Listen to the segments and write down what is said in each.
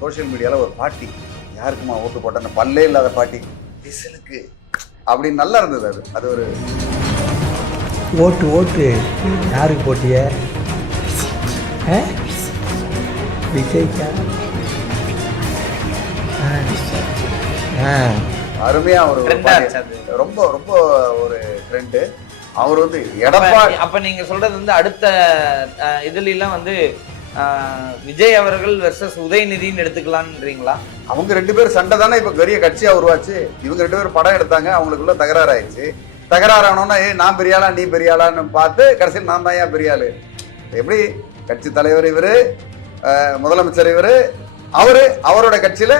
Social மீடியாவில் ஒரு பாட்டி, யாருக்குமா ஓட்டு போட்டேன்னு, பல்லே இல்லாத பாட்டி, விசிலுக்கு அப்படின்னு நல்லா இருந்தது. அது அது ஒரு ஓட்டு யாருக்கு போட்டிய? விஜய்க்கா? அருமையா ஒரு ரொம்ப ரொம்ப ஒரு ட்ரெண்டு. அவர் வந்து எடப்பாடி. அப்ப நீங்க சொல்றது வந்து அடுத்த இதுல எல்லாம் வந்து விஜய் அவர்கள் வெர்சஸ் உதயநிதினு எடுத்துக்கலாம்ன்றீங்களா? அவங்க ரெண்டு பேரும் சண்டை தானே இப்ப பெரிய கட்சியா உருவாச்சு. இவங்க ரெண்டு பேரும் படம் எடுத்தாங்க, அவங்களுக்குள்ள தகராறு ஆயிடுச்சு. தகராறு ஆனோன்னா நான் பெரியாளா நீ பெரியாளான்னு பார்த்து கடைசியில் நான் தான் ஏன் பெரியாளு. எப்படி கட்சி தலைவர் இவரு, முதலமைச்சர் இவரு, அவரு அவரோட கட்சியில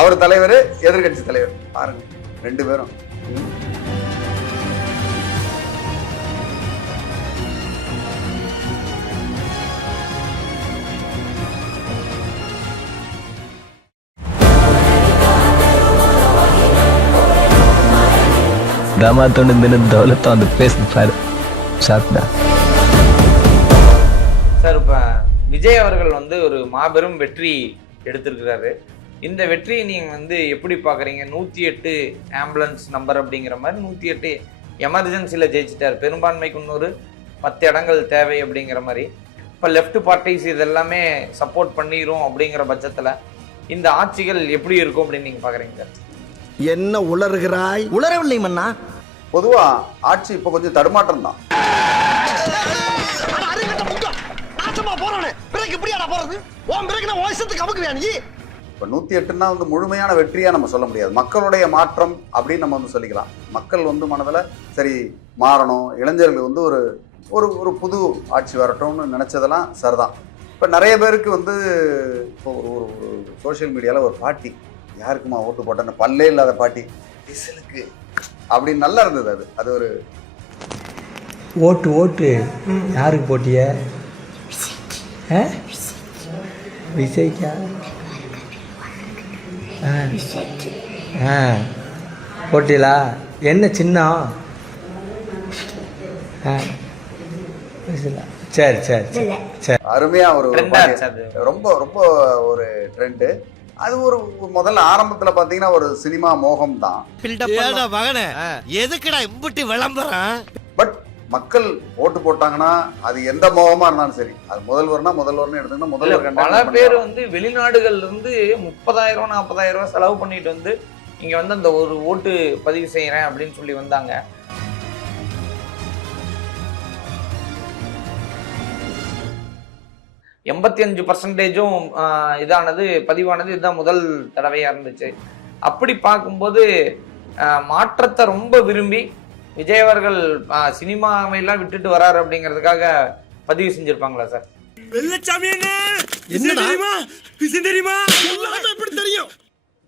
அவர் தலைவர், எதிர்கட்சி தலைவர். பாருங்க ரெண்டு பேரும். दामातों ने दौलत வந்து பேசுது பாரு. சாப்பிட்டா சார், இப்ப விஜய் அவர்கள் வந்து ஒரு மாபெரும் வெற்றி எடுத்திருக்கிறாரு. இந்த வெற்றியை நீங்க வந்து எப்படி பாக்குறீங்க? 108 ஆம்புலன்ஸ் நம்பர் அப்படிங்கிற மாதிரி 108 எமர்ஜென்சியில் ஜெயிச்சிட்டார். பெரும்பான்மைக்கு இன்னொரு 10 இடங்கள் தேவை அப்படிங்கிற மாதிரி. இப்போ லெஃப்ட் பார்ட்டிஸ் இதெல்லாமே சப்போர்ட் பண்ணிரும் அப்படிங்கிற பட்சத்தில் இந்த ஆட்சிகள் எப்படி இருக்கும் அப்படின்னு நீங்க பாக்குறீங்க சார்? என்ன உளறுகிறாய்? உளரவில்லை மன்னா. பொதுவா ஆட்சி இப்ப கொஞ்சம் தடுமாற்றம் தான். இப்ப 108ன்னா வந்து முழுமையான வெற்றியா நம்ம சொல்ல முடியாது. மக்களுடைய மாற்றம் அப்படின்னு நம்ம வந்து சொல்லிக்கலாம். மக்கள் வந்து மனதில் சரி மாறணும், இளைஞர்கள் வந்து ஒரு ஒரு ஒரு புது ஆட்சி வரட்டும்னு நினைச்சதெல்லாம் சரிதான். இப்போ நிறைய பேருக்கு வந்து இப்போ ஒரு சோஷியல் மீடியாவில் ஒரு பாட்டி, யாருக்குமா ஓட்டு போட்டேன்னு, பல்லே இல்லாத பாட்டி, விசிலுக்கு அப்படின்னு நல்லா இருந்தது. அது அது ஒரு ஓட்டு யாருக்கு போட்டிய? விஜய்க்கா? போட்டியலா? என்ன சின்னம்? சரி சரி சரி. அருமையா ஒரு ரொம்ப ரொம்ப ஒரு ட்ரெண்டு. அது ஒரு முதல்ல ஆரம்பத்துல பாத்தீங்கன்னா ஒரு சினிமா மோகம் தான். எதுக்குடா இப்படி விளம்பரம்? பட் மக்கள் ஓட்டு போட்டாங்கன்னா அது எந்த மோகமா இருந்தாலும் சரி, அது முதல்வர்னு எடுத்தீங்கன்னா முதல்வர் பல பேர் வந்து வெளிநாடுகள்ல இருந்து 30,000 40,000 செலவு பண்ணிட்டு வந்து இங்க வந்து அந்த ஒரு ஓட்டு பதிவு செய்யறேன் அப்படின்னு சொல்லி வந்தாங்க. இதானது பதிவானது இதுதான் முதல் தடவையா இருந்துச்சு. அப்படி பார்க்கும்போது மாற்றத்தை ரொம்ப விரும்பி விஜய் அவர்கள் சினிமாவையெல்லாம் விட்டுட்டு வராரு அப்படிங்கிறதுக்காக பதிவு செஞ்சிருப்பாங்களா சார்?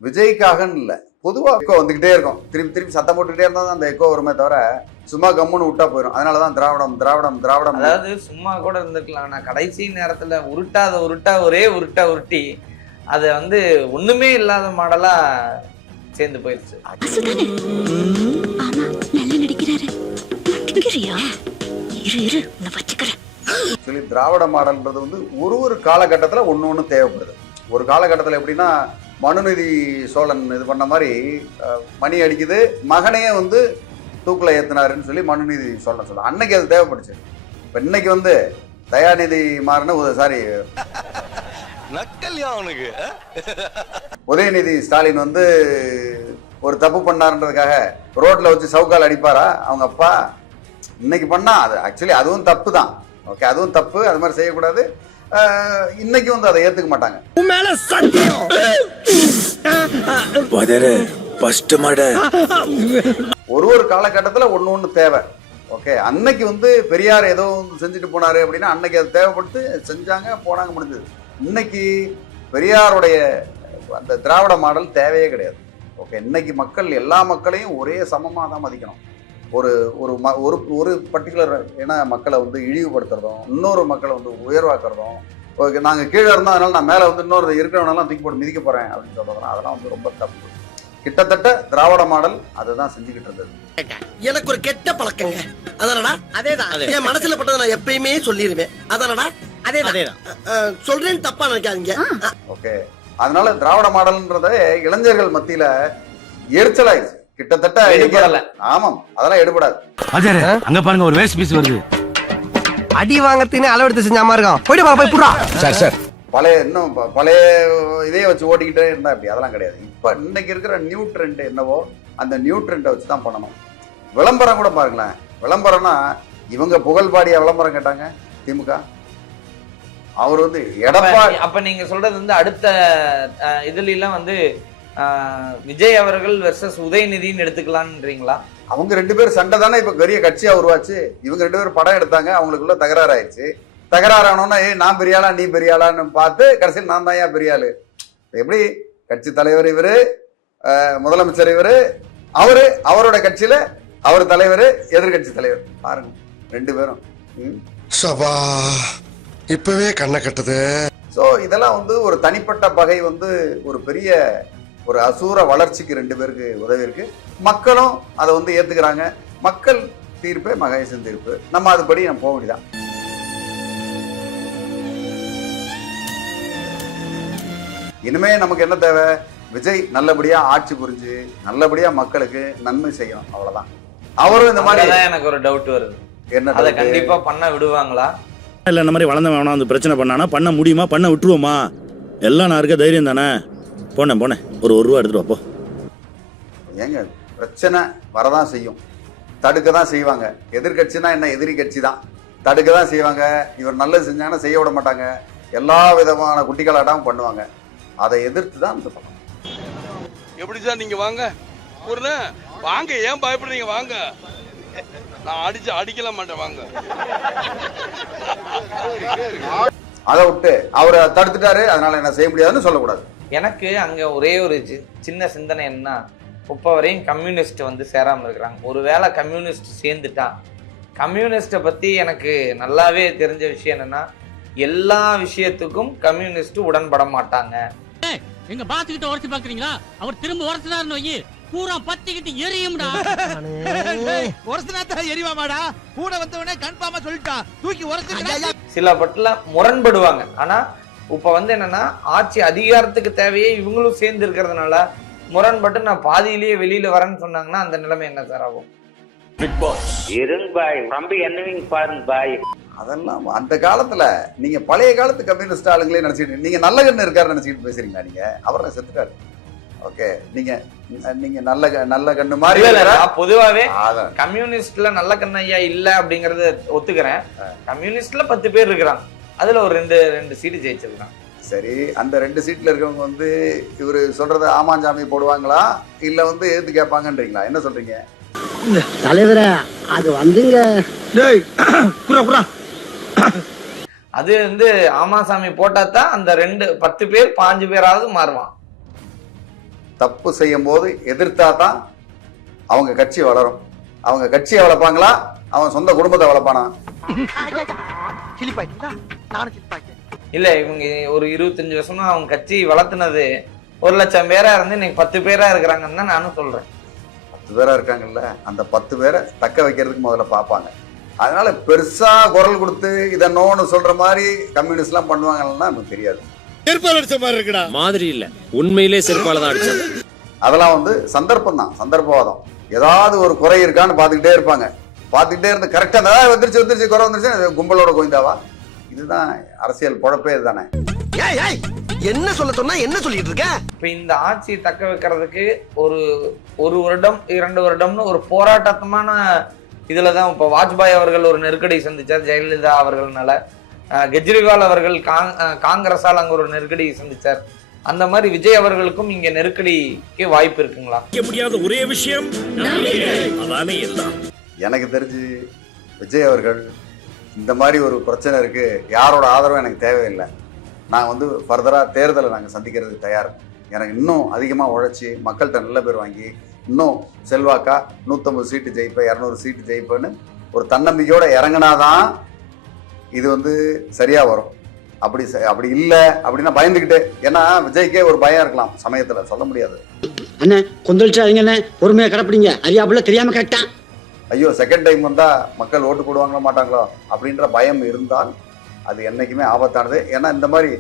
விஜய்க்காகன்னு இல்லை, பொதுவா எக்கோ வந்துகிட்டே இருக்கும். திருப்பி திருப்பி சத்தம் போட்டுக்கிட்டே இருந்தா தான் அந்த எக்கோ வருமே தவிர சும்மா கம்முன்னு விட்டா போயிடும். அதனாலதான் திராவிடம் திராவிடம் திராவிடம். அதாவது சும்மா கூட இருந்துக்கலாம். நான் கடைசி நேரத்துல ஒரே உருட்டி அதை வந்து ஒண்ணுமே இல்லாத மாடலா சேர்ந்து போயிடுச்சு. திராவிட மாடல்ன்றது வந்து ஒரு காலகட்டத்துல ஒண்ணு தேவைப்படுது. ஒரு காலகட்டத்துல எப்படின்னா மனுநீதி சோழன் இது பண்ண மாதிரி மணி அடிக்குது, மகனையே வந்து தூக்கில் ஏத்தினாருன்னு சொல்லி மனுநீதி சோழன் சொல்ல அன்னைக்கு அது தேவைப்படுச்சு. இப்ப இன்னைக்கு வந்து தயாநிதி மாறன்னு உதயநிதி ஸ்டாலின் வந்து ஒரு தப்பு பண்ணாருன்றதுக்காக ரோட்ல வச்சு சவுக்கால் அடிப்பாரா அவங்க அப்பா? இன்னைக்கு பண்ணா அது ஆக்சுவலி அதுவும் தப்பு தான். ஓகே, அதுவும் தப்பு, அது மாதிரி செய்யக்கூடாது. இன்னைக்கு வந்து அதை ஏத்துக்க மாட்டாங்க. ஒரு காலகட்டத்துல ஒண்ணு தேவை. ஓகே, அன்னைக்கு வந்து பெரியார் ஏதோ செஞ்சுட்டு போனாரு அப்படின்னா அன்னைக்கு அது தேவைப்பட்டு செஞ்சாங்க, போனாங்க, முடிஞ்சது. இன்னைக்கு பெரியாருடைய அந்த திராவிட மாடல் தேவையே கிடையாது. ஓகே, இன்னைக்கு மக்கள் எல்லா மக்களையும் ஒரே சமமாக தான் மதிக்கணும். ஒரு ஒரு ஒரு பர்டிகுலர் ஏன்னா மக்களை வந்து இழிவுபடுத்துறதும் இன்னொரு மக்களை வந்து உயர்வாக்குறதும், ஓகே நாங்கள் கீழே இருந்தோம் அதனால நான் மேலே வந்து இன்னொரு இருக்கிறவனெல்லாம் தூக்கி போட்டு மிதிக்க போறேன் அப்படின்னு சொல்றதுனா அதெல்லாம் வந்து ரொம்ப தப்பு. கிட்டத்தட்ட திராவிட மாடல் அதுதான் செஞ்சுக்கிட்டு இருந்தது. எனக்கு ஒரு கெட்ட பழக்கங்க. அதனடா அதேதான் என் மனசுல பட்டதை நான் எப்பயுமே சொல்லிடுவேன். அதனடா அதேதான் சொல்றேன்னு தப்பா நினைக்காதீங்க. ஓகே, அதனால திராவிட மாடல்ன்றத இளைஞர்கள் மத்தியில எரிச்சலாயிருச்சு கிட்டத்தட்ட. எடுபடல. ஆமாம், அதெல்லாம் எடுபடாது. அங்க பாருங்க ஒரு வேஸ்ட் பீஸ் வருது. அடி வாங்கறதுன்னு அளவெடுத்து செஞ்சாம இருக்கான். போய் புறா. சார் பழைய இன்னும் பழைய இதே வச்சு ஓட்டிக்கிட்டே இருந்தா இப்படி அதெல்லாம் கிடையாது. இப்ப இன்னைக்கு இருக்கிற நியூ ட்ரெண்ட் என்னவோ அந்த நியூ ட்ரெண்டை வச்சு தான் பண்ணணும். விளம்பரம் கூட பாருங்களேன். விளம்பரம்னா இவங்க புகழ்பாடிய விளம்பரம் கேட்டாங்க திமுக. அவர் வந்து எடப்பாடி. அப்ப நீங்க சொல்றது வந்து அடுத்த இதுல எல்லாம் வந்து விஜய் அவர்கள் வெர்சஸ் உதயநிதினு எடுத்துக்கலாம்ன்றீங்களா? அவங்க 2 பேரும் சண்டை தானே இப்ப பெரிய கட்சியா உருவாச்சு. இவங்க 2 பேரும் படம் எடுத்தாங்க, அவங்களுக்குள்ள தகராறு ஆயிடுச்சு. தகராறு ஆனோன்னா நான் பெரியாளா நீ பெரியாளான்னு பார்த்து கடைசியில் நான் தான் ஏன் பெரியாளு. எப்படி கட்சி தலைவர் இவரு, முதலமைச்சர் இவரு, அவரு அவரோட கட்சியில அவர் தலைவர், எதிர்கட்சி தலைவர். பாருங்க 2 பேரும். சபா இப்பவே கண்ணை கட்டுது. ஸோ இதெல்லாம் வந்து ஒரு தனிப்பட்ட பகை வந்து ஒரு பெரிய ஒரு அசூர வளர்ச்சிக்கு 2 பேருக்கு உதவி இருக்கு. மக்களும் அதை வந்து ஏத்துக்கிறாங்க. மக்கள் தீர்ப்பே மகேசன் தீர்ப்பு. நம்ம அதுபடி நம்ம போக வேண்டியதான். இனிமே நமக்கு என்ன தேவை? விஜய் நல்லபடியா ஆட்சி புரிஞ்சு நல்லபடியா மக்களுக்கு நன்மை செய்யணும், அவ்வளவுதான். அவரும் இந்த மாதிரி எனக்கு ஒரு டவுட் வருது. என்ன அதை கண்டிப்பா பண்ண விடுவாங்களா? இல்ல இந்த மாதிரி வளர்ந்த வேணாம் வந்து பிரச்சனை பண்ணானா பண்ண முடியுமா? பண்ண விட்டுருவோமா? எல்லாம் நான் இருக்க தைரியம் தானே. போனேன் ஒரு ரூபா எடுத்துட்டு வாப்போ. ஏங்க பிரச்சனை வரதான் செய்யும், தடுக்க தான் செய்வாங்க. எதிர்கட்சினா என்ன, எதிரி கட்சி தான், தடுக்க தான் செய்வாங்க. இவர் நல்லது செஞ்சாங்கன்னா செய்ய விட மாட்டாங்க. எல்லா விதமான குட்டிகளாட்டம் பண்ணுவாங்க. அதை எதிர்த்து தான் இந்த பண்ணணும். எப்படி சார் நீங்க வாங்க வாங்க, ஏன் பயப்படுறீங்க? வாங்க, நான் அடிக்கல மாட்டேன், வாங்க. அதை விட்டு அவரை தடுத்துட்டாரு அதனால என்ன செய்ய முடியாதுன்னு சொல்லக்கூடாது. எனக்கு அங்க ஒரே ஒரு சின்ன சிந்தனை என்ன, இப்போ வரையும் கம்யூனிஸ்ட் வந்து சேராம இருக்கிறாங்க. ஒருவேளை கம்யூனிஸ்ட் சேர்ந்துட்டா, கம்யூனிஸ்ட்டை பத்தி எனக்கு நல்லாவே தெரிஞ்ச விஷயம் என்னன்னா, எல்லா விஷயத்துக்கும் கம்யூனிஸ்ட் உடன்பட மாட்டாங்க. எங்க பாத்துக்கிட்ட உரைச்சு பாக்குறீங்களா? அவர் திரும்ப உரைச்சினாருன்னு வை, பூரா பத்திக்கிட்டு எரியும்டா. உரைச்சினா எரிவாமாடா? கூட வந்தவனே கன்ஃபார்மா சொல்லிட்டான், தூக்கி உரைச்சு. சில பட்ல முரண்படுவாங்க. ஆனா இப்ப வந்து என்னன்னா, ஆட்சி அதிகாரத்துக்கு தேவையே இவங்களும் சேர்ந்து இருக்கிறதுனால முரண்பட்டு நான் பாதியிலேயே வெளியில வரேன்னு சொன்னாங்கன்னா அந்த நிலைமை என்ன சார் ஆகும்? அதெல்லாம் அந்த காலத்துல நீங்க பழைய காலத்து கம்யூனிஸ்ட் ஆளுங்களே நினைச்சிட்டு, நீங்க நல்ல கண்ணு இருக்காரு நினைச்சிட்டு பேசுறீங்களா? நீங்க அவரை செத்துட்டாரு. ஓகே, நீங்க நல்ல கண்ணு மாதிரி. பொதுவாவே கம்யூனிஸ்ட்ல நல்ல கண்ணையா இல்ல அப்படிங்கறத ஒத்துக்கிறேன். கம்யூனிஸ்ட்ல 10 பேர் இருக்கிறாங்க, அதுல ஒரு ரெண்டு சீட்டு ஜெயிச்சிருக்காங்க. சரி, அந்த 2 சீட்ல இருக்கவங்க வந்து இவரு சொல்றத ஆமாஞ்சாமி போடுவாங்களா இல்ல வந்து எதிர்த்து கேட்பாங்கன்றீங்களா? என்ன சொல்றீங்க தலைவரே? அது வந்துங்க அது வந்து ஆமாசாமி போட்டாதான் அந்த 10 பேர் 5 பேராவது மாறுவான். தப்பு செய்யும் போது எதிர்த்தா தான் அவங்க கட்சி வளரும். அவங்க கட்சியை வளர்ப்பாங்களா, அவன் சொந்த குடும்பத்தை வளர்ப்பானா? இல்ல, இவங்க ஒரு 25 வருஷமா அவங்க கட்சி வளர்த்துனது 1,00,000 பேரா இருந்து இன்னைக்கு 10 பேரா இருக்கிறாங்கன்னு தான் நானும் சொல்றேன். 10 பேரா இருக்காங்கல்ல, அந்த 10 பேரை தக்க வைக்கிறதுக்கு முதல்ல பார்ப்பாங்க. அதனால பெருசா குரல் கொடுத்து இதை நோன்னு சொல்ற மாதிரி கம்யூனிஸ்ட் எல்லாம் பண்ணுவாங்கன்னா நமக்கு தெரியாது. மாதிரி இல்ல, உண்மையிலே செருப்பால தான் அடிச்சது. அதெல்லாம் வந்து சந்தர்ப்பம் தான், சந்தர்ப்பவாதம். ஏதாவது ஒரு குறை இருக்கான்னு பார்த்துக்கிட்டே இருப்பாங்க. பார்த்துக்கிட்டே இருந்து கரெக்டா வந்துருச்சு குறை வந்துருச்சு, கும்பலோட கோய்ந்தாவா? இதுதான் அரசியல் பொழப்பே இதுதானே. என்ன சொல்ல சொன்னா என்ன சொல்லிட்டு இருக்க? இப்ப இந்த ஆட்சியை தக்க வைக்கிறதுக்கு ஒரு வருடம் 2 வருடம்னு ஒரு போராட்டமான இதுலதான் இப்ப வாஜ்பாய் அவர்கள் ஒரு நெருக்கடி சந்திச்சார் ஜெயலலிதா அவர்கள்னால. கெஜ்ரிவால் அவர்கள் காங்கிரஸால் அங்க ஒரு நெருக்கடி சந்திச்சார். அந்த மாதிரி விஜய் அவர்களுக்கும் இங்க நெருக்கடிக்கு வாய்ப்பு இருக்குங்களா? முடியாத ஒரே விஷயம் எனக்கு தெரிஞ்சு விஜய் அவர்கள் இந்த மாதிரி ஒரு பிரச்சனை இருக்கு, யாரோட ஆதரவும் எனக்கு தேவையில்லை. நான் வந்து ஃபர்தரா தேர்தலை நாங்கள் சந்திக்கிறதுக்கு தயார். எனக்கு இன்னும் அதிகமாக உழைச்சி மக்கள்கிட்ட நல்ல பேர் வாங்கி இன்னும் செல்வாக்கா 150 சீட்டு ஜெயிப்பேன், 200 சீட்டு ஜெயிப்பேன்னு ஒரு தன்னம்பிக்கையோட இறங்கினாதான் இது வந்து சரியா வரும். அப்படி இல்லை அப்படின்னா பயந்துக்கிட்டு, ஏன்னா விஜய்க்கே ஒரு பயம் இருக்கலாம் சமயத்துல, சொல்ல முடியாது. அண்ணே கொந்தளிச்சாதீங்க, பொறுமையா கடப்பிடிங்க, அறியாப்புல தெரியாம கரெக்டா. ஐயோ செகண்ட் டைம் வந்தா மக்கள் ஓட்டு போடுவாங்களோ மாட்டாங்களோ அப்படின்ற பயம் இருந்தால் அது என்னைக்குமே ஆபத்தானது. ஏன்னா இந்த மாதிரி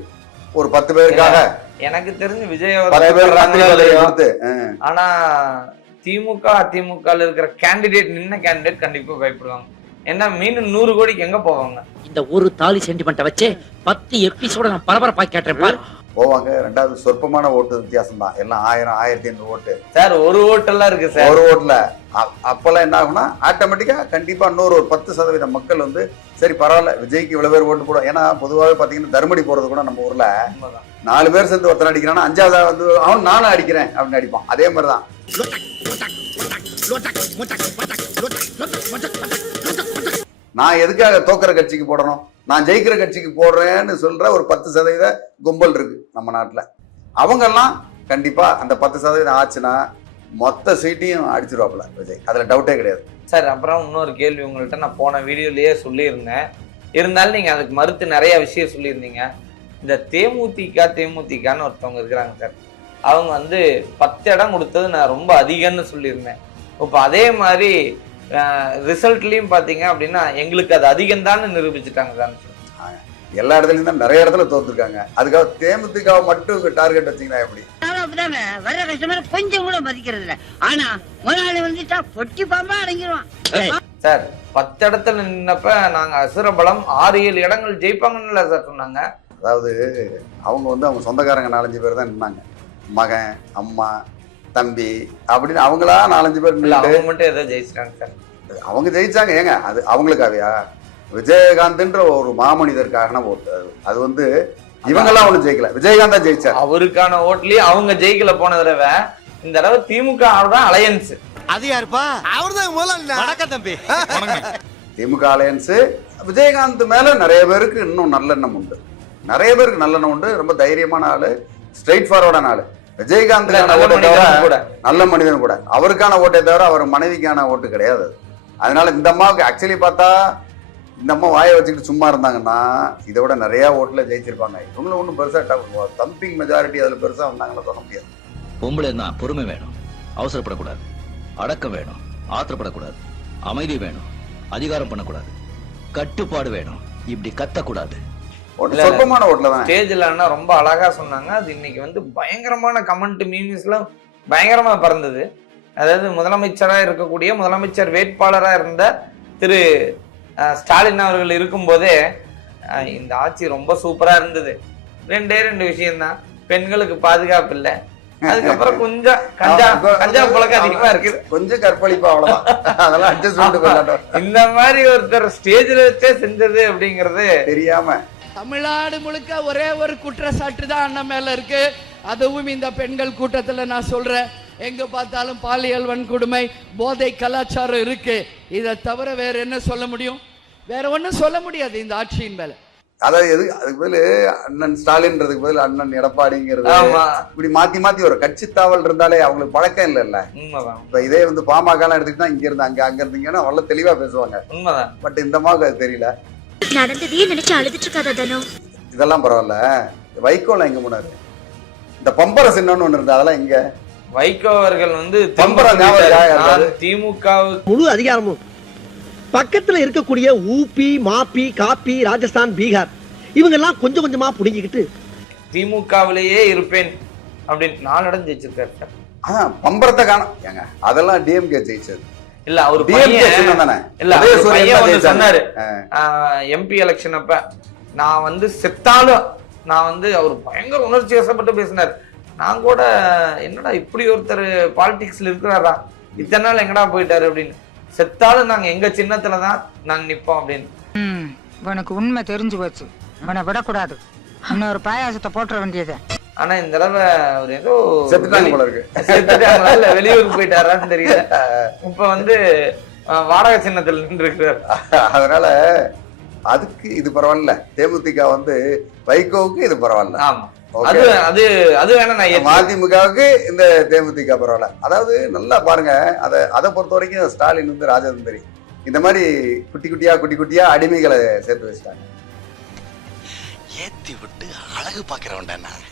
ஒரு 10 பேருக்காக எனக்கு தெரிஞ்சு விஜய் 10 பேர் மந்திரி பதவி கொடுத்து ஆனா திமுக அதிமுகல இருக்கிற கேண்டிடேட் நின்ன கேண்டிடேட் கண்டிப்பா பயப்படுவாங்க. ஏன்னா மீண்டும் 100 கோடிக்கு எங்க போவாங்க? இந்த ஒரு தாலி சென்டிமெண்ட்டை வச்சு 10 எபிசோட நான் பரபரப்பா கேட்டேன். போவாங்க. 2வது சொற்பமான ஓட்டு வித்தியாசம் தான். எல்லாம் 1000 1500 ஓட்டு சார். ஒரு ஓட்டெல்லாம் இருக்கு சார். ஒரு ஓட்டுல அப்பெல்லாம் என்ன ஆகும்னா ஆட்டோமேட்டிக்கா கண்டிப்பா இன்னொரு ஒரு 10% மக்கள் வந்து சரி பரவாயில்ல விஜய்க்கு இவ்வளவு பேர் ஓட்டு போடும். ஏன்னா பொதுவாக பாத்தீங்கன்னா தர்மடி போறது கூட நம்ம ஊர்ல 4 பேர் சேர்ந்து ஒருத்தர் அடிக்கிறான்னா 5வது வந்து அவன் நானும் அடிக்கிறேன் அப்படின்னு அடிப்பான். அதே மாதிரிதான் நான் எதுக்காக தோக்குற கட்சிக்கு போடணும், நான் ஜெயிக்கிற கட்சிக்கு போடுறேன்னு சொல்ற ஒரு 10% கும்பல் இருக்கு நம்ம நாட்டுல. அவங்கெல்லாம் கண்டிப்பா அந்த 10% ஆச்சுன்னா மொத்த சீட்டையும் அடிச்சிருவாப்புல விஜய், அதுல டவுட்டே கிடையாது சார். அப்புறம் இன்னொரு கேள்வி உங்கள்கிட்ட நான் போன வீடியோலயே சொல்லியிருந்தேன், இருந்தாலும் நீங்க அதுக்கு மறுத்து நிறைய விஷயம் சொல்லியிருந்தீங்க. இந்த தேமுதிகன்னு ஒருத்தவங்க இருக்கிறாங்க சார், அவங்க வந்து 10 இடம் கொடுத்தது நான் ரொம்ப அதிகம்னு சொல்லியிருந்தேன். இப்போ அதே மாதிரி ரிசல்ட்லயும் பாத்தீங்க அப்படின்னா எங்களுக்கு அது அதிகம் தான் நிரூபிச்சுட்டாங்க தான். எல்லா இடத்துலயும் தான் நிறைய இடத்துல தோத்துருக்காங்க. அதுக்காக தேமுதிகாவை மட்டும் டார்கெட் வச்சீங்கன்னா எப்படி? வர கஸ்டமர் கொஞ்சம் கூட மதிக்கிறது இல்ல. ஆனா முதலாளி வந்துட்டா பொட்டி பாம்பா அடங்கிடுவான் சார். 10 இடத்துல நின்னப்ப நாங்க அசுரபலம் 6-7 இடங்கள் ஜெயிப்பாங்கன்னு சார் சொன்னாங்க. அதாவது அவங்க வந்து அவங்க சொந்தக்காரங்க 4-5 பேர் தான் நின்னாங்க. மகன், அம்மா, தம்பி அப்படின்னு அவங்களா 4-5 பேர் இல்ல, அவங்க மட்டும் ஏதோ ஜெயிச்சிட்டாங்க சார். அவங்க ஜெயிச்சாங்க. ஏங்க அது அவங்களுக்காகயா? விஜயகாந்த்ன்ற ஒரு மாமனிதருக்காக ஓட்டு. அது வந்து இவங்கெல்லாம் ஒண்ணு ஜெயிக்கல, விஜயகாந்த் தான் ஜெயிச்சார். அவருக்கான ஓட்லயே அவங்க ஜெயிக்கல போன தடவை. இந்த தடவை திமுக தான் அலையன்ஸ். அது யாருப்பா? அவர்தான் முதல்ல. வணக்கம் தம்பி. திமுக அலையன்ஸ். விஜயகாந்த் மேல நிறைய பேருக்கு இன்னும் நல்லெண்ணம் உண்டு, நிறைய பேருக்கு நல்லெண்ணம் உண்டு. ரொம்ப தைரியமான ஆளு, ஸ்ட்ரெயிட் ஃபார்வர்டான ஆளு. விஜயகாந்த் நல்ல மனிதன் கூட. அவருக்கான ஓட்டை தவிர அவர் மனைவிக்கான ஓட்டு கிடையாது. அதனால இந்த அம்மாவுக்கு ஆக்சுவலி பார்த்தா இந்த அம்மா வாயை வச்சுக்கிட்டு சும்மா இருந்தாங்கன்னா இதை விட நிறைய ஓட்டுல ஜெயிச்சிருப்பாங்க. இவங்களும் ஒன்றும் பெருசா தம்பிங் மெஜாரிட்டி அதுல பெருசா வந்தாங்கன்னு சொல்ல முடியாது. பொம்பளை தான் பொறுமை வேணும், அவசரப்படக்கூடாது, அடக்கம் வேணும், ஆத்திரப்படக்கூடாது, அமைதி வேணும், அதிகாரம் பண்ணக்கூடாது, கட்டுப்பாடு வேணும், இப்படி கத்தக்கூடாது. சொற்பமான ஓட்டுல தான் ஸ்டேஜ்ல ரொம்ப அழகா சொன்னாங்க. அது இன்னைக்கு வந்து பயங்கரமான கமெண்ட் மீம்ஸ்லாம் பயங்கரமா பறந்தது. அதாவது முதலமைச்சரா இருக்கக்கூடிய முதலமைச்சர் வேட்பாளரா இருந்த திரு ஸ்டாலின் அவர்கள் இருக்கும் போதே இந்த ஆட்சி ரொம்ப சூப்பரா இருந்தது. 2 விஷயம்தான், பெண்களுக்கு பாதுகாப்பு இல்லை, அதுக்கப்புறம் கொஞ்சம் கஞ்சா பழக்கம் அதிகமா இருக்கு, கொஞ்சம் கற்பழிப்பு, அவ்வளவுதான். அதெல்லாம் அட்ஜஸ்ட் பண்ணிட்டு இந்த மாதிரி ஒருத்தர் ஸ்டேஜ்ல வச்சே செஞ்சது அப்படிங்கறது தெரியாம தமிழ்நாடு முழுக்க ஒரே ஒரு குற்றச்சாட்டு தான் அண்ணன் மேல இருக்கு. அதுவும் இந்த பெண்கள் கூட்டத்துல நான் சொல்றேன், எங்க பார்த்தாலும் பாலியல் வன்கொடுமை, போதை கலாச்சாரம் இருக்கு. இதை தவிர வேற என்ன சொல்ல முடியும்? வேற ஒன்னும் சொல்ல முடியாது இந்த ஆட்சியின் மேல. அதாவது அதுக்கு பதில் அண்ணன் ஸ்டாலின்றதுக்கு பதில் அண்ணன் எடப்பாடிங்கிறது இப்படி மாத்தி ஒரு கட்சி தாவல் இருந்தாலே அவங்களுக்கு பழக்கம் இல்லைல்ல. இப்ப இதே வந்து பாமக எல்லாம் எடுத்துக்கிட்டா இங்க இருந்து அங்க இருந்தீங்கன்னா அவ்வளவு தெளிவா பேசுவாங்க. பட் இந்த மாதிரி அது தெரியல. நடந்ததே நினைச்சு அழுதுட்டு இருக்காத தனம். இதெல்லாம் பரவாயில்ல. வைகோல எங்க போனாரு? இந்த பம்பர சின்னம்னு ஒண்ணு இருந்தா அதெல்லாம் எங்க? வைகோ அவர்கள் வந்து திமுக முழு அதிகாரமும் பக்கத்துல இருக்கக்கூடிய ஊபி, மாப்பி, காப்பி, ராஜஸ்தான், பீகார் இவங்க எல்லாம் கொஞ்சம் கொஞ்சமா புடிங்கிக்கிட்டு திமுகவிலேயே இருப்பேன் அப்படின்னு 4 இடம் ஜெயிச்சிருக்காரு சார். அதான் பம்பரத்தை காணும் ஏங்க, அதெல்லாம் டிஎம்கே ஜெயிச்சது இல்ல. அவர் சொன்னாரு எம்பி எலெக்ஷன் அப்ப, நான் வந்து செத்தாலும் நான் வந்து அவர் பயங்கர உணர்ச்சி வசப்பட்டு பேசினார். நான் கூட என்னடா இப்படி ஒருத்தர் பாலிடிக்ஸ்ல இருக்கிறாரா, இத்தனை நாள் எங்கடா போயிட்டாரு அப்படின்னு. செத்தாலும் நாங்க எங்க சின்னத்துலதான் நாங்க நிப்போம் அப்படின்னு. உனக்கு உண்மை தெரிஞ்சு போச்சு, உன்னை விடக்கூடாது, இன்னொரு பாயாசத்தை போட்டுற வேண்டியது. ஆனா இந்த தடவை அவர் ஏதோ செத்துட்டாங்களா இல்ல வெளியூருக்கு போயிட்டாரான்னு தெரியல. இப்ப வந்து வாடகை சின்னத்தில் நின்று இருக்கிறார். அதனால அதுக்கு இது பரவாயில்ல. தேமுதிக வந்து வைகோவுக்கு இது பரவாயில்ல. ஆமா, அது வேணா நான் மதிமுகவுக்கு இந்த தேமுதிக பரவாயில்ல. அதாவது நல்லா பாருங்க, அதை பொறுத்த வரைக்கும் ஸ்டாலின் வந்து ராஜதந்திரி. இந்த மாதிரி குட்டி குட்டியா அடிமைகளை சேர்த்து வச்சுட்டாங்க. ஏத்தி விட்டு அழகு பாக்குறவன்டா நான்.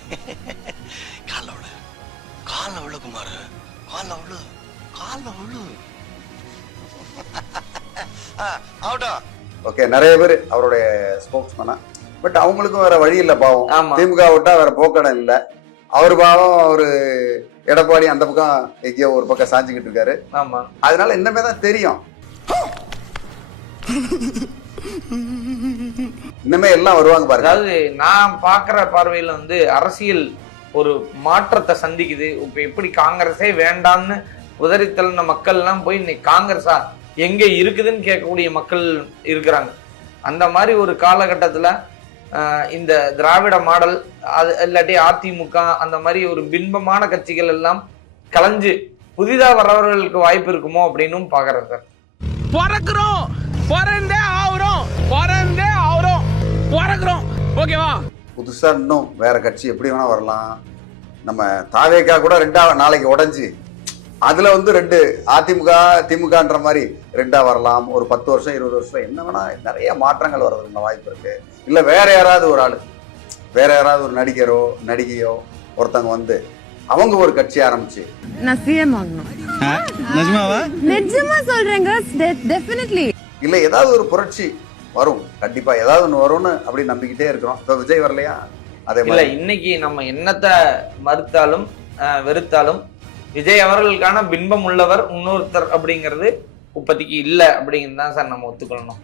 கால உள்ள குமார், கால உள்ள ஓகே, நிறைய பேர் அவருடைய ஸ்போக்ஸ்மேனா பட் அவங்களுக்கும் வேற வழி இல்லை பாவம். ஆமா. திமுக விட்டா வேற போக்கடம் இல்லை. அவர் பாவம் ஒரு எடப்பாடி அந்த பக்கம் எங்கேயோ ஒரு பக்கம் சாஞ்சுக்கிட்டு இருக்காரு. ஆமா. அதனால இன்னமே தான் தெரியும். இன்னமே எல்லாம் வருவாங்க பாருங்க. அதாவது நான் பாக்குற பார்வையில வந்து அரசியல் ஒரு மாற்றத்தை சந்திக்குது. இப்ப எப்படி காங்கிரஸே வேண்டாம்னு உதறித்தள்ளின மக்கள் எல்லாம் போய் இன்னைக்கு காங்கிரஸா எங்க இருக்குதுன்னு கேட்கக்கூடிய மக்கள் இருக்கிறாங்க. அந்த மாதிரி ஒரு காலகட்டத்துல இந்த திராவிட மாடல் அது இல்லாட்டி அதிமுக அந்த மாதிரி ஒரு பின்பமான கட்சிகள் எல்லாம் கலைஞ்சு புதிதா வர்றவர்களுக்கு வாய்ப்பு இருக்குமோ அப்படின்னு பாக்குறேன் சார். பிறக்கிறோம் பிறந்தே ஆகிறோம் பிறக்கிறோம் ஓகேவா. புதுசா இன்னும் வேற கட்சி எப்படி வேணா வரலாம். நம்ம தாவேக்கா கூட நாளைக்கு உடைஞ்சு அதுல வந்து 2 அதிமுக திமுகன்ற மாதிரி 2ஆ வரலாம். ஒரு 10 வருஷம் 20 வருஷம் என்ன வேணா நிறைய மாற்றங்கள் வர்றதுக்கு வாய்ப்பு இருக்கு. இல்ல வேற யாராவது ஒரு ஆளு, வேற யாராவது ஒரு நடிகரோ நடிகையோ ஒருத்தவங்க வந்து அவங்க ஒரு கட்சி ஆரம்பிச்சு நான் சிஎம் ஆகணும். நிஜமா சொல்றேங்க. டெஃபினெட்லி இல்ல ஏதாவது ஒரு புரட்சி வரும். கண்டிப்பா ஏதாவது ஒன்று வரும்னு அப்படி நம்பிக்கிட்டே இருக்கிறோம். இப்ப விஜய் வரலையா? அதே இல்ல இன்னைக்கு நம்ம என்னத்தை மறுத்தாலும் வெறுத்தாலும் விஜய் அவர்களுக்கான பின்பம் உள்ளவர் இன்னொருத்தர் அப்படிங்கிறது இப்போதைக்கு இல்ல அப்படிங்கிறது தான் சார் நம்ம ஒத்துக்கொள்ளணும்.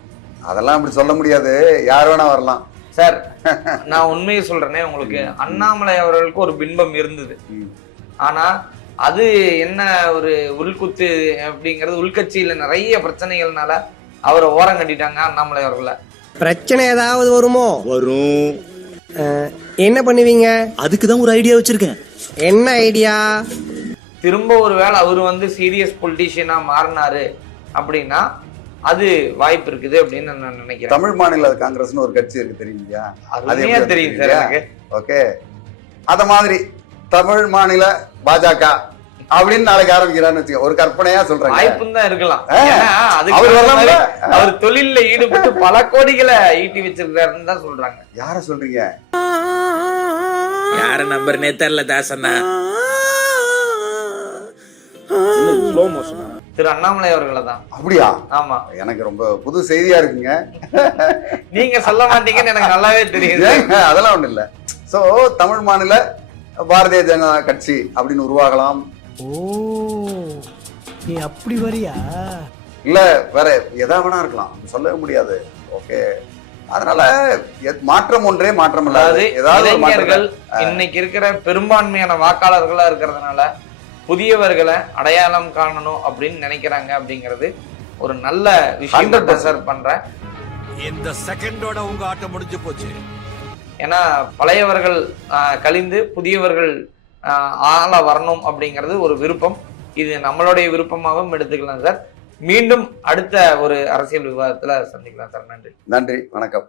அதெல்லாம் அப்படி சொல்ல முடியாது. யார் வேணா வரலாம் சார். நான் உண்மையை சொல்றேனே, உங்களுக்கு அண்ணாமலை அவர்களுக்கு ஒரு பின்பம் இருந்தது. ஆனா அது என்ன ஒரு உள்குத்து அப்படிங்கிறது, உள்கட்சியில நிறைய பிரச்சனைகள்னால அவரை ஓரம் கட்டிட்டாங்க அண்ணாமலை அவர்களை. பிரச்சனை ஏதாவது வருமோ? வரும். என்ன பண்ணுவீங்க? அதுக்கு தான் ஒரு ஐடியா வச்சிருக்கேன். என்ன ஐடியா? திரும்ப ஒரு வேளை அவர் வந்து சீரியஸ் பொலிட்டீஷியனா மாறினாரு அப்படின்னா அது வாய்ப்பு இருக்குது அப்படின்னு நான் நினைக்கிறேன். தமிழ் மாநில காங்கிரஸ்னு ஒரு கட்சி இருக்கு, தெரியுங்களா? அதுவே தெரியும் சார் எனக்கு. ஓகே, அத மாதிரி தமிழ் மாநில பாஜக அப்படின்னு நாளைக்கு ஆரம்பிக்கிறான்னு வச்சுக்க. ஒரு கற்பனையா சொல்றேன், வாய்ப்பும் தான் இருக்கலாம். அவர் தொழில ஈடுபட்டு பல கோடிகளை ஈட்டி வச்சிருக்காருன்னு தான் சொல்றாங்க. யார சொல்றீங்க? யார நம்பர்னே தெரியல தாசண்ணா. திரு அண்ணாமலை அவர்களை தான். அப்படியா? ஆமா. எனக்கு ரொம்ப புது செய்தியா இருக்குங்க. நீங்க சொல்ல மாட்டீங்கன்னு எனக்கு நல்லாவே தெரியுது. அதெல்லாம் ஒண்ணு இல்ல. சோ தமிழ் மாநில பாரதிய ஜனதா கட்சி அப்படின்னு உருவாகலாம். ஓ, நீ அப்படி வரியா? இல்ல வேற எதா வேணா இருக்கலாம், சொல்லவே முடியாது. ஓகே, அதனால மாற்றம் ஒன்றே மாற்றம் இல்லாது ஏதாவது இளைஞர்கள் இன்னைக்கு இருக்கிற பெரும்பான்மையான வாக்காளர்களா இருக்கிறதுனால புதியவர்களை அடையாளம் காணணும் அப்படின்னு நினைக்கிறாங்க அப்படிங்கிறது ஒரு நல்ல விஷயம் சார் பண்றேன். இந்த செகண்டோட உங்க ஆட்டம் முடிஞ்சு போச்சு. ஏன்னா பழையவர்கள் கழிந்து புதியவர்கள் ஆள வரணும் அப்படிங்கிறது ஒரு விருப்பம். இது நம்மளுடைய விருப்பமாகவும் எடுத்துக்கலாம் சார். மீண்டும் அடுத்த ஒரு அரசியல் விவாதத்துல சந்திக்கலாம் சார். நன்றி. நன்றி, வணக்கம்.